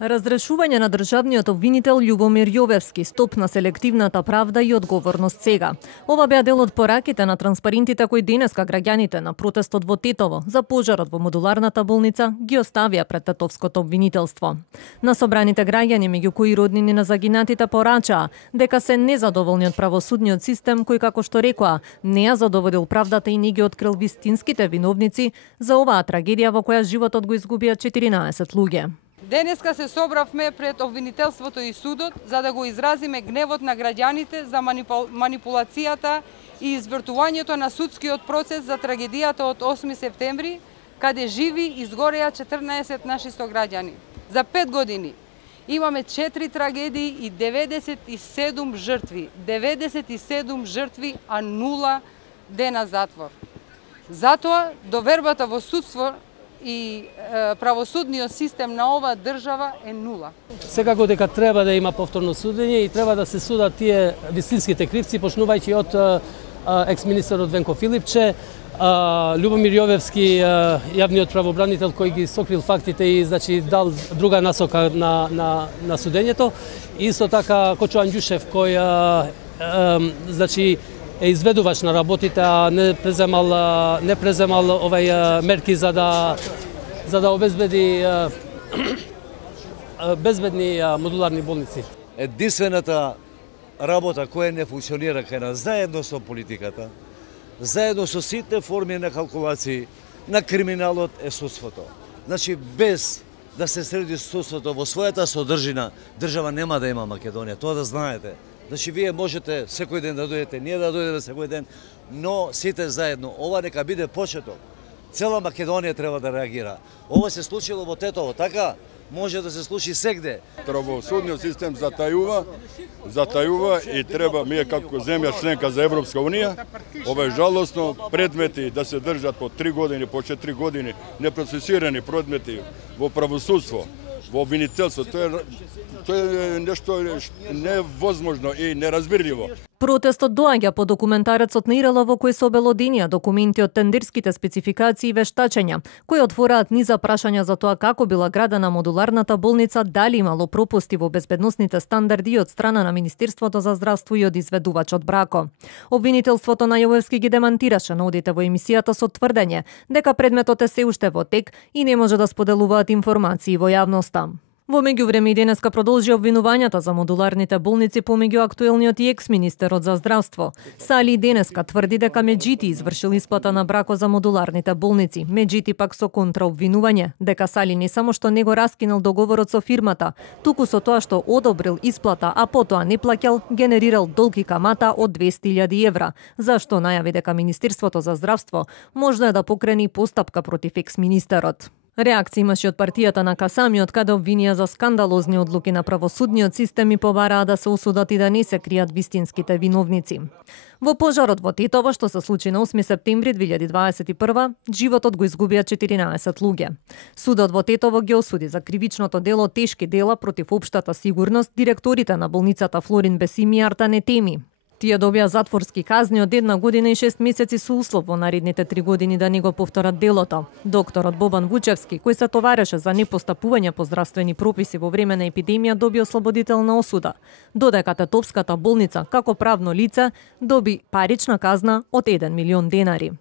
Разрешување на државниот обвинител Љубомир Јовевски, стоп на селективната правда и одговорност сега. Ова беа дел од пораките на транспарентите кои денеска граѓаните на протестот во Тетово за пожарот во модуларната болница ги оставија пред тетовското обвинителство. На собраните граѓани, меѓу кои роднини на загинатите, порачаа дека се незадоволни од правосудниот систем кој, како што рекоа, не ја задоволил правдата и не ги открил вистинските виновници за оваа трагедија во која животот го изгубија 14 луѓе. Денеска се собравме пред обвинителството и судот за да го изразиме гневот на граѓаните за манипулацијата и извртувањето на судскиот процес за трагедијата од 8 септември, каде живи изгореа 14 наши сограѓани. За 5 години имаме 4 трагедии и 97 жртви. 97 жртви, а 0 дена затвор. Затоа довербата во судство и правосудниот систем на оваа држава е нула. Секако дека треба да има повторно судење и треба да се судат тие вистинските кривци, почнувајќи од екс-министерот Венко Филипче, Љубомир Јовевски, јавниот правобранител кој ги сокрил фактите и дал друга насока на судењето. Исто така Кочо Анѓушев кој е изведувач на работите, а не преземал овај мерки за да обезбеди безбедни модуларни болници. Единствената работа која не функционира кај нас, заедно со политиката, заедно со сите форми на калкулации на криминалот е судството. Значи, без да се среди судството во својата содржина, држава нема да има Македонија, тоа да знаете. Значи, вие можете секој ден да дојдете, ние да дојдеме секој ден, но сите заедно. Ова нека биде почеток. Цела Македонија треба да реагира. Ова се случило во Тетово, така? Може да се случи сегде. Правосудниот систем затајува и треба, ние како земја членка за Европска унија, ова е жалосно, предмети да се држат по 3 години, по 4 години, непроцесирани предмети во правосудство, во обвинителство, тоа е нешто невозможно и неразбирливо. Протестот доаѓа по документарецот на ИРЛ во кој се обелоденија документи од тендерските спецификации и вештачења, кои отвораат низа прашања за тоа како била градена модуларната болница, дали имало пропусти во безбедносните стандарди од страна на Министерството за здравство и од изведувачот Брако. Обвинителството на Јовевски ги демантираше наудите во емисијата со тврдење дека предметот е се уште во тек и не може да споделуваат информации во јавноста. Во меѓувреме и денеска продолжи обвинувањата за модуларните болници помеѓу актуелниот и екс-министерот за здравство. Сали денеска тврди дека Меджити извршил исплата на Брако за модуларните болници. Меджити пак со контраобвинување дека Сали не само што не го раскинал договорот со фирмата, туку со тоа што одобрил исплата, а потоа не плаќал, генерирал долг и камата од 200.000 евра, зашто најави дека Министерството за здравство може да покрени постапка против екс-министерот. Реакција имаше од партијата на Касами, од каде обвинија за скандалозни одлуки на правосудниот систем и побараа да се осудат и да не се кријат вистинските виновници. Во пожарот во Тетово, што се случи на 8 септември 2021, животот го изгубија 14 луѓе. Судот во Тетово ги осуди за кривичното дело тешки дела против општата сигурност директорите на болницата Флорин Бесими и Артане Теми. Тие добија затворски казни од 1 година и 6 месеци со услов во наредните 3 години да не го повторат делото. Докторот Бобан Вучевски, кој се товареше за непостапување по здравствени прописи во време на епидемија, доби ослободителна осуда, додека Тетовската болница, како правно лице, доби парична казна од 1 милион денари.